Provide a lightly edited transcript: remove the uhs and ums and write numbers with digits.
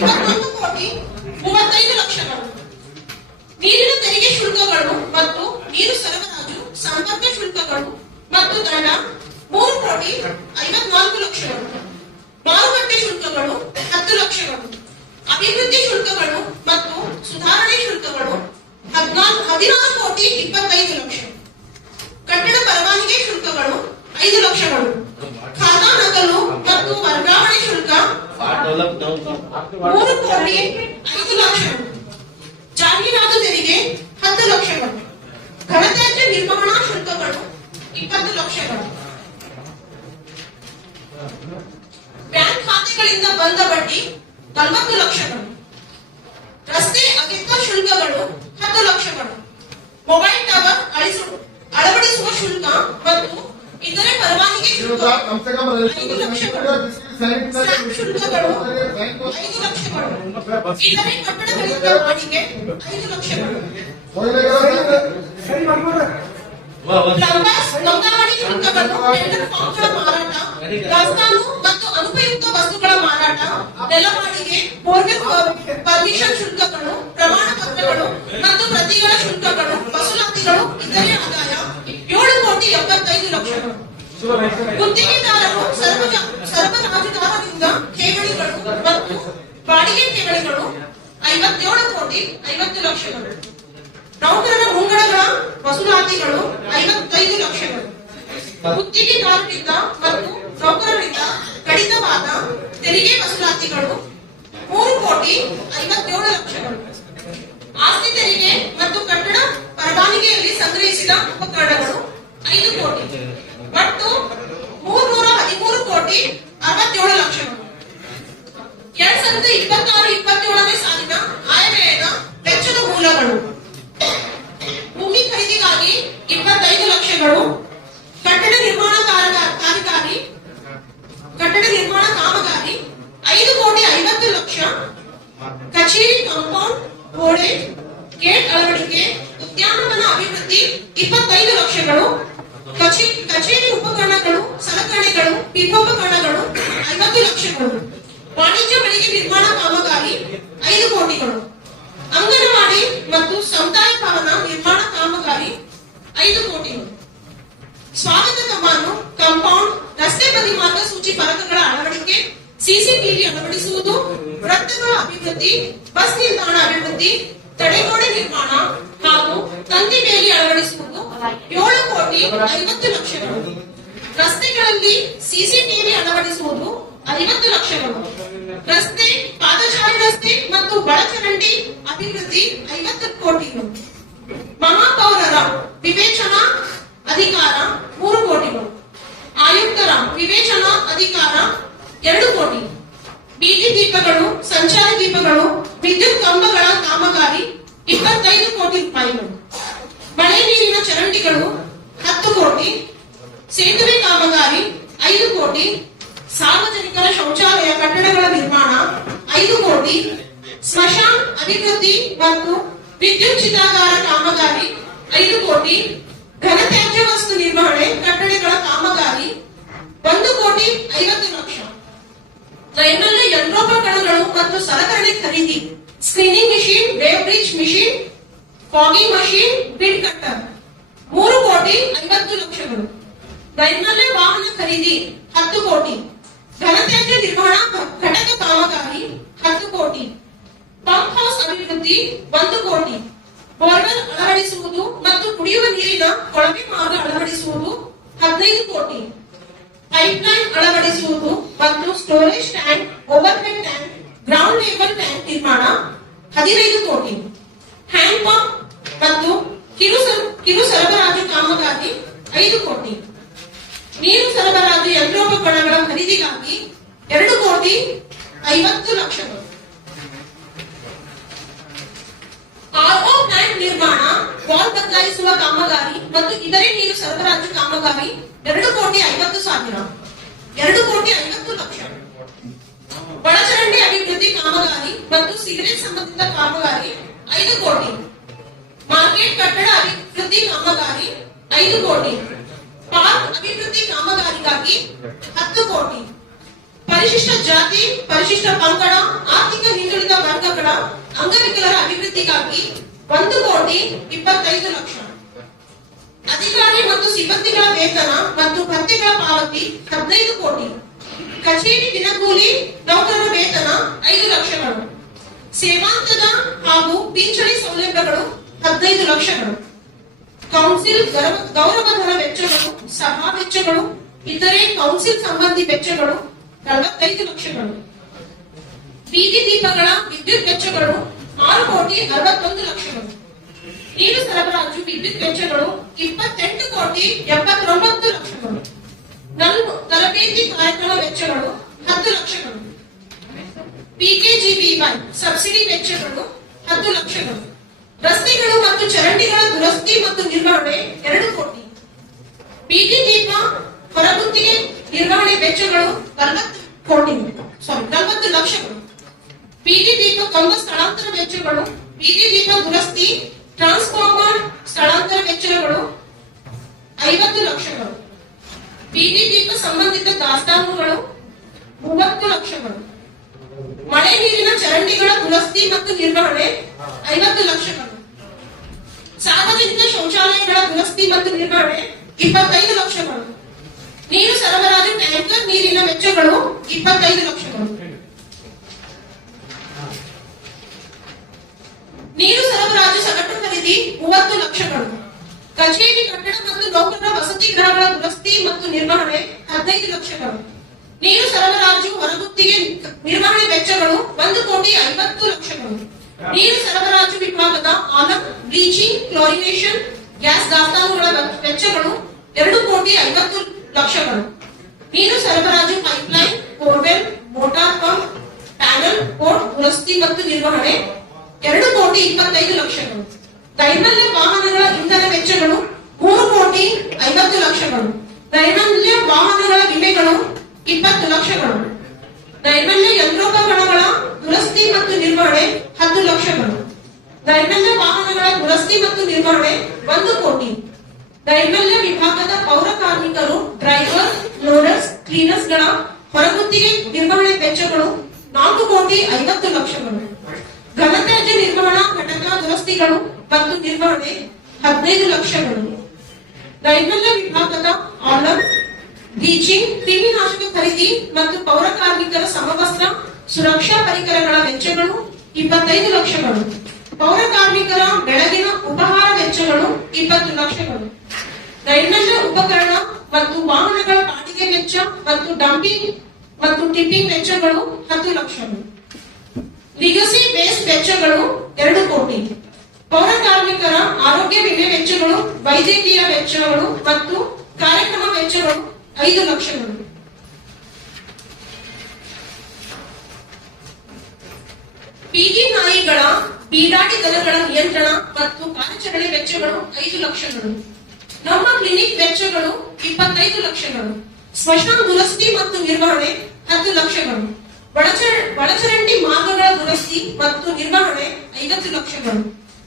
21 ಕೋಟಿ 35 ಲಕ್ಷಗಳು. ನೀರಿನ ತೆರಿಗೆ ಶುಲ್ಕಗಳು ಮತ್ತು ನೀರು ಸರಬರಾಜು ಸಂಪರ್ಕ ಶುಲ್ಕಗಳು ಮತ್ತು ದಂಡ 3 ಕೋಟಿ 54 ಲಕ್ಷಗಳು. ಮಾರುಕಟ್ಟೆ ಶುಲ್ಕಗಳು 10 ಲಕ್ಷಗಳು. ಅಭಿವೃದ್ಧಿ ಶುಲ್ಕಗಳು ಮತ್ತು ಸುಧಾರಣೆ ಶುಲ್ಕಗಳು 16 ಕೋಟಿ 25 ಲಕ್ಷ. ಕಟ್ಟಡ ಪರವಾನಗಿ ಶುಲ್ಕಗಳು 5 ಲಕ್ಷಗಳು. ಖಾತಾ ನಕಲು ಮತ್ತು ವರ್ಗಾವಣೆ ಶುಲ್ಕ 3 ಕೋಟಿ 5 ಲಕ್ಷಗಳು. ಜಾಹೀರಾತು ತೆರಿಗೆ 10 ಲಕ್ಷಗಳು. ಘನತ್ಯಾಜ್ಯ ನಿರ್ವಹಣಾ ಶುಲ್ಕಗಳು 20 ಲಕ್ಷಗಳು. ಬ್ಯಾಂಕ್ ಖಾತೆಗಳಿಂದ ಬಂದ ಬಡ್ಡಿ 40 ಲಕ್ಷಗಳು. ರಸ್ತೆ ಅಗತ್ಯ ಶುಲ್ಕಗಳು 10 ಲಕ್ಷಗಳು. ಮೊಬೈಲ್ ಟವರ್ ಅಳವಡಿಸುವ ಶುಲ್ಕ ಮತ್ತು ಇತರೆ ಪರವಾನಗಿ ಶುಲ್ಕ 5 ಲಕ್ಷಗಳು. ಸ್ಟಾಂಪ್ ಶುಲ್ಕಗಳು 5 ಲಕ್ಷಗಳು. ಇತರೆ ಕಟ್ಟಡಗಳಿಂದ ಬಾಡಿಗೆ 5 ಲಕ್ಷಗಳು. ನೋಂದಣಿ ಶುಲ್ಕಗಳು, ಟೆಂಡರ್ ಫಾರ್ಮ್ಗಳ ಮಾರಾಟ, ದಾಸ್ತಾನು ಮತ್ತು ಅನುಪಯುಕ್ತ ವಸ್ತುಗಳ ಮಾರಾಟ, ನೆಲ ಬಾಡಿಗೆ, ಬೋರ್ವೆಲ್ ಪರ್ಮಿಷನ್ ಶುಲ್ಕಗಳು, ಪ್ರಮಾಣ ಪತ್ರಗಳು ಮತ್ತು ಪ್ರತಿಗಳ ಶುಲ್ಕಗಳು, ವಸೂಲಾತಿಗಳು, ಇತರೆ ಆದಾಯ 7 ಕೋಟಿ 75 ಲಕ್ಷಗಳು. ಗುತ್ತಿಗೆದಾರರು ಸರಬರಾಜುದಾರರಿಂದ ಠೇವಣಿಗಳು ಮತ್ತು ಬಾಡಿಗೆ ಠೇವಣಿಗಳು 57 ಕೋಟಿ 50 ಲಕ್ಷಗಳು. ನೌಕರರ ಮುಂಗಡಗಳ ವಸೂಲಾತಿಗಳು 55 ಲಕ್ಷಗಳು. ಗುತ್ತಿಗೆದಾರರಿಂದ ಮತ್ತು ನೌಕರರಿಂದ ಕಡಿತವಾದ ತೆರಿಗೆ ವಸೂಲಾತಿಗಳು 3 ಕೋಟಿ 57 ಲಕ್ಷಗಳು. ಆಸ್ತಿ ತೆರಿಗೆ ಮತ್ತು ಕಟ್ಟಡ ಪರವಾನಗಿಯಲ್ಲಿ ಸಂಗ್ರಹಿಸಿದ ಉಪಕರಣಗಳು 5 ಕೋಟಿ. ಒಟ್ಟು 313 ಕೋಟಿ 67 ಲಕ್ಷಗಳು. 2026-27ನೇ ಸಾಲಿನ ಆಯವ್ಯಯದ ವೆಚ್ಚದ ಮೂಲಗಳು: ಭೂಮಿ ಖರೀದಿಗಾಗಿ 25 ಲಕ್ಷಗಳು. ಕಟ್ಟಡ ನಿರ್ಮಾಣ ಕಾಮಗಾರಿ 5 ಕೋಟಿ 50 ಲಕ್ಷ. ಕಚೇರಿ ಕಾಂಪೌಂಡ್, ಗೋಡೆ, ಗೇಟ್ ಅಳವಡಿಕೆ, ಉದ್ಯಾನವನ ಅಭಿವೃದ್ಧಿ 25 ಲಕ್ಷಗಳು. ಕಚೇರಿ ಉಪಕರಣಗಳು, ಸಲಕರಣೆಗಳು, ಪೀಠೋಪಕರಣಗಳು 50 ಲಕ್ಷಗಳು. ವಾಣಿಜ್ಯ ಮಳಿಗೆ ನಿರ್ಮಾಣ ಕಾಮಗಾರಿ 5 ಕೋಟಿಗಳು. ಅಂಗನವಾಡಿ ಮತ್ತು ಸಮುದಾಯ ಭವನ ನಿರ್ಮಾಣ ಕಾಮಗಾರಿ 5 ಕೋಟಿಗಳು. ಸ್ವಾಗತ ಕಮಾನು, ಕಾಂಪೌಂಡ್, ರಸ್ತೆ ಬದಿ ಮಾರ್ಗಸೂಚಿ ಫಲಕಗಳ ಅಳವಡಿಕೆ, ಸಿಸಿಟಿವಿ ಅಳವಡಿಸುವುದು, ವೃತ್ತಗಳ ಅಭಿವೃದ್ಧಿ, ಬಸ್ ನಿಲ್ದಾಣ ಅಭಿವೃದ್ಧಿ, ತಡೆಗೋಡೆ ನಿರ್ಮಾಣ ಹಾಗೂ ತಂತಿ ಬೇಲಿ ಅಳವಡಿಸುವುದು 7 ಕೋಟಿ 50 ಲಕ್ಷಗಳು. ರಸ್ತೆಗಳಲ್ಲಿ ಸಿಸಿಟಿವಿ ಅಳವಡಿಸುವುದು 50 ಲಕ್ಷಗಳು. ರಸ್ತೆ, ಪಾದಚಾರಿ ರಸ್ತೆ ಮತ್ತು ಒಳಚರಂಡಿ ಅಭಿವೃದ್ಧಿ 50 ಕೋಟಿಗಳು. ಮಹಾಪೌರರ ವಿವೇಚನಾ ಅಧಿಕಾರ 3 ಕೋಟಿಗಳು. ಆಯುಕ್ತರ ವಿವೇಚನಾ ಅಧಿಕಾರ 2 ಕೋಟಿ. ಬೀದಿ ದೀಪಗಳು, ಸಂಚಾರಿ ದೀಪಗಳು, ವಿದ್ಯುತ್ ಕಂಬಗಳ ಕಾಮಗಾರಿ 25 ಕೋಟಿ ರೂಪಾಯಿಗಳು. ಮಳೆ ನೀರಿನ ಚರಂಡಿಗಳು 10 ಕೋಟಿ. ಸೇತುವೆ ಕಾಮಗಾರಿ 5 ಕೋಟಿ. ಸಾರ್ವಜನಿಕರ ಶೌಚಾಲಯ ಕಟ್ಟಡಗಳ ನಿರ್ಮಾಣ 5 ಕೋಟಿ. ಸ್ಮಶಾನ ಅಭಿವೃದ್ಧಿ ಮತ್ತು ವಿದ್ಯುತ್ ಚಿತಾಗಾರ ಕಾಮಗಾರಿ 5 ಕೋಟಿ. ಘನತ್ಯಾಜ್ಯ ವಸ್ತು ನಿರ್ವಹಣೆ ಕಟ್ಟಡಗಳ ಕಾಮಗಾರಿ 1 ಕೋಟಿ 50 ಲಕ್ಷ. ರೈಲ್ನಲ್ಲಿ ಯಂತ್ರೋಪಕರಣಗಳು ಮತ್ತು ಸಲಕರಣೆ ಖರೀದಿ, screening machine, wave bridge machine, fogging machine, ಬಿಡ್ ಕಟ್ಟರ್ 3 ಕೋಟಿ 50 ಲಕ್ಷಗಳು. ರೈಲ್ನಲ್ಲೇ ವಾಹನ ಖರೀದಿ 10 ಕೋಟಿ. ಘನತ್ಯಾಜ್ಯ ನಿರ್ವಹಣಾ ಘಟಕ ಕಾಮಗಾರಿ 10 ಕೋಟಿ. ಪಂಪ್ ಹೌಸ್ ಅಭಿವೃದ್ಧಿ 1 ಕೋಟಿ. ಬೋರ್ವೆಲ್ ಅಳವಡಿಸುವುದು ಮತ್ತು ಕುಡಿಯುವ ನೀರಿನ ಕೊಳವೆ ಮಾರ್ಗ ಅಳವಡಿಸುವುದು 15 ಕೋಟಿ. ಪೈಪ್ಲೈನ್ ಅಳವಡಿಸುವುದು ಮತ್ತು storage tank, over head tank, ground level tank ನಿರ್ಮಾಣ 15 ಕೋಟಿ. ಹ್ಯಾಂಡ್ ಪಂಪ್ ಮತ್ತು ಕಿರು ಸರಬರಾಜು ಕಾಮಗಾರಿ 5 ಕೋಟಿ. ನೀರು ಸರಬರಾಜು ಯಂತ್ರೋಪಕರಣಗಳ ಖರೀದಿಗಾಗಿ 2 ಕೋಟಿ 50 ಲಕ್ಷಗಳು. ಆರ್ಒ ಪ್ಲಾಂಟ್ ನಿರ್ಮಾಣ, ವಾಲ್ ಬದಲಾಯಿಸುವ ಕಾಮಗಾರಿ ಮತ್ತು ಇತರೆ ನೀರು ಸರಬರಾಜು ಕಾಮಗಾರಿ 2 ಕೋಟಿ 50 ಸಾವಿರ, 2 ಕೋಟಿ 50 ಲಕ್ಷ. ಒಳಚರಂಡಿ ಅಭಿವೃದ್ಧಿ ಕಾಮಗಾರಿ ಮತ್ತು ಸಿಗರೇಟ್ ಸಂಬಂಧಿತ ಕಾಮಗಾರಿ 5 ಕೋಟಿ. ಮಾರ್ಕೆಟ್ ಕಟ್ಟಡ ಅಭಿವೃದ್ಧಿ ಕಾಮಗಾರಿ 5 ಕೋಟಿ. ಪಾರ್ಕ್ ಅಭಿವೃದ್ಧಿ ಕಾಮಗಾರಿಗಾಗಿ 10 ಕೋಟಿ. ಪರಿಶಿಷ್ಟ ಜಾತಿ, ಪರಿಶಿಷ್ಟ ಪಂಗಡ, ಆರ್ಥಿಕ ಹಿಂದುಳಿದ ವರ್ಗಗಳ ಅಂಗವಿಕಲರ ಅಭಿವೃದ್ಧಿಗಾಗಿ 1,25,00,000. ಅಧಿಕಾರಿ ಮತ್ತು ಸಿಬ್ಬಂದಿಗಳ ವೇತನ ಮತ್ತು ಭತ್ಯೆಗಳ ಪಾವತಿ 15 ಕೋಟಿ. ಕಚೇರಿ ದಿನಗೂಲಿ ನೌಕರರ ವೇತನ 5 ಲಕ್ಷಗಳು. ಸೇವಾಂತದ ಹಾಗೂ ಪಿಂಚಣಿ ಸೌಲಭ್ಯಗಳು 15 ಲಕ್ಷಗಳು. ಕೌನ್ಸಿಲ್ ಗೌರವಧನ ವೆಚ್ಚಗಳು, ಸಭಾ ವೆಚ್ಚಗಳು, ಇತರೆ ಕೌನ್ಸಿಲ್ ಸಂಬಂಧಿ ವೆಚ್ಚಗಳು 45 ಲಕ್ಷಗಳು. ಬೀದಿ ದೀಪಗಳ ವಿದ್ಯುತ್ ವೆಚ್ಚಗಳು 6,61,00,000. ನೀರು ಸರಬರಾಜು ವಿದ್ಯುತ್ ವೆಚ್ಚಗಳು 28,79,00,000. ತರಬೇತಿ ಕಾರ್ಯಕ್ರಮ ವೆಚ್ಚಗಳು 10 ಲಕ್ಷಗಳು. ಪಿಕೆಜಿಬಿವೈ ಸಬ್ಸಿಡಿ ವೆಚ್ಚಗಳು 10 ಲಕ್ಷಗಳು. ರಸ್ತೆಗಳು ಮತ್ತು ಚರಂಡಿಗಳ ದುರಸ್ತಿ ಮತ್ತು ನಿರ್ವಹಣೆ 2 ಕೋಟಿ. ಬೀದಿ ದೀಪ ಹೊರಗುತ್ತಿಗೆ ನಿರ್ವಹಣೆ ವೆಚ್ಚಗಳು 40 ಲಕ್ಷಗಳು. ಬೀದಿ ದೀಪ ಕಂಬ ಸ್ಥಳಾಂತರ ವೆಚ್ಚಗಳು, ಬೀದಿ ದೀಪ ದುರಸ್ತಿ, ಟ್ರಾನ್ಸ್ಫಾರ್ಮರ್ ಸ್ಥಳಾಂತರ ವೆಚ್ಚಗಳು 50 ಲಕ್ಷಗಳು. ಬೀದಿ ದೀಪ ಸಂಬಂಧಿತ ದಾಸ್ತಾನುಗಳು 30 ಲಕ್ಷಗಳು. ಮಳೆ ನೀರಿನ ಚರಂಡಿಗಳ ದುರಸ್ತಿ ಮತ್ತು ನಿರ್ವಹಣೆ 50 ಲಕ್ಷಗಳು. ಸಾರ್ವಜನಿಕ ಶೌಚಾಲಯಗಳ ದುರಸ್ತಿ ಮತ್ತು ನಿರ್ವಹಣೆ 25 ಲಕ್ಷಗಳು. ನೀರು ಸರಬರಾಜು ಟ್ಯಾಂಕರ್ ನೀರಿನ ವೆಚ್ಚಗಳು 25 ಲಕ್ಷಗಳು. ನೀರು ಸರಬರಾಜು ಸಗಟು ಖರೀದಿ 30 ಲಕ್ಷಗಳು. ಕಚೇರಿ ಕಟ್ಟಡ ಮತ್ತು ನೌಕರರ ವಸತಿ ಗೃಹಗಳ ದುರಸ್ತಿ ಮತ್ತು ನಿರ್ವಹಣೆ 15 ಲಕ್ಷಗಳು. ನೀರು ಸರಬರಾಜು ಹೊರಗುತ್ತಿಗೆ ನಿರ್ವಹಣೆ ವೆಚ್ಚಗಳು 1,50,00,000. ನೀರು ಸರಬರಾಜು ವಿಭಾಗದ ಆಲಂ, ಬ್ಲೀಚಿಂಗ್, ಕ್ಲೋರಿನೇಷನ್, ಗ್ಯಾಸ್ ದಾಸ್ತಾನುಗಳ ವೆಚ್ಚಗಳು 2,50,00,000. ನೀರು ಸರಬರಾಜು pipeline, borewell, motor pump, panel, boat ದುರಸ್ತಿ ಮತ್ತು ನಿರ್ವಹಣೆ 2,25,00,000. ನೈರ್ಮಲ್ಯ ವಾಹನಗಳ ಇಂಧನ ವೆಚ್ಚಗಳು 3,50,00,000. ನೈರ್ಮಲ್ಯ ವಾಹನಗಳ ವಿಮೆಗಳು 20 ಲಕ್ಷಗಳು. ನೈರ್ಮಲ್ಯ ಯಂತ್ರೋಪಕರಣಗಳ ದುರಸ್ತಿ ಮತ್ತು ನಿರ್ವಹಣೆ 10 ಲಕ್ಷಗಳು. ನೈರ್ಮಲ್ಯ ವಾಹನಗಳ ದುರಸ್ತಿ ಮತ್ತು ನಿರ್ವಹಣೆ 1 ಕೋಟಿ. ನೈರ್ಮಲ್ಯ ವಿಭಾಗದ ಪೌರ ಕಾರ್ಮಿಕರು, ಡ್ರೈವರ್, ಲೋಡರ್ಸ್, ಕ್ಲೀನರ್ಸ್ ಗಳ ಹೊರಗುತ್ತಿಗೆ ನಿರ್ವಹಣೆ ವೆಚ್ಚಗಳು 4,50,00,000. ಘನತ್ಯಾಜ್ಯ ನಿರ್ವಹಣಾ ಘಟಕ ದುರಸ್ತಿಗಳು ಮತ್ತು ನಿರ್ವಹಣೆ 15 ಲಕ್ಷಗಳು. ನೈರ್ಮಲ್ಯ ವಿಭಾಗದ ಆಲಂ, ಬ್ಲೀಚಿಂಗ್, ಕ್ರಿಮಿನಾಶಕ ಖರೀದಿ ಮತ್ತು ಪೌರ ಕಾರ್ಮಿಕರ ಸಮವಸ್ತ್ರ ಸುರಕ್ಷಾ ಪರಿಕರಗಳ ವೆಚ್ಚಗಳು 25 ಲಕ್ಷಗಳು. ಪೌರ ಕಾರ್ಮಿಕರ ಬೆಳಗಿನ ಉಪಹಾರ ವೆಚ್ಚಗಳು 20 ಲಕ್ಷಗಳು. ನೈರ್ಮಲ್ಯ ಉಪಕರಣ ಮತ್ತು ವಾಹನಗಳ ಬಾಡಿಗೆ ವೆಚ್ಚ ಮತ್ತು ಡಂಪಿಂಗ್ ಮತ್ತು ಟಿಪ್ಪಿಂಗ್ ವೆಚ್ಚಗಳು 10 ಲಕ್ಷಗಳು. ಲಿಗಸಿ ವೇಸ್ಟ್ ವೆಚ್ಚಗಳು 2 ಕೋಟಿ. ಪೌರ ಕಾರ್ಮಿಕರ ಆರೋಗ್ಯ ವಿಮೆ ವೆಚ್ಚಗಳು, ವೈದ್ಯಕೀಯ ವೆಚ್ಚಗಳು ಮತ್ತು ಕಾರ್ಯಕ್ರಮ ವೆಚ್ಚಗಳು 5 ಲಕ್ಷಗಳು. ಬೀದಿ ನಾಯಿಗಳ ಬೀಡಾಡಿ ದನಗಳ ನಿಯಂತ್ರಣ ಮತ್ತು ಕಾರ್ಯಾಚರಣೆ ವೆಚ್ಚಗಳು 5 ಲಕ್ಷಗಳು. ನಮ್ಮ ಕ್ಲಿನಿಕ್ ವೆಚ್ಚಗಳು 25 ಲಕ್ಷಗಳು. ಸ್ಮಶಾನ ದುರಸ್ತಿ ಮತ್ತು ನಿರ್ವಹಣೆ 10 ಲಕ್ಷಗಳು. ಒಳಚರಂಡಿ ಮಾರ್ಗಗಳ ದುರಸ್ತಿ ಮತ್ತು ನಿರ್ವಹಣೆ 50 ಲಕ್ಷಗಳು.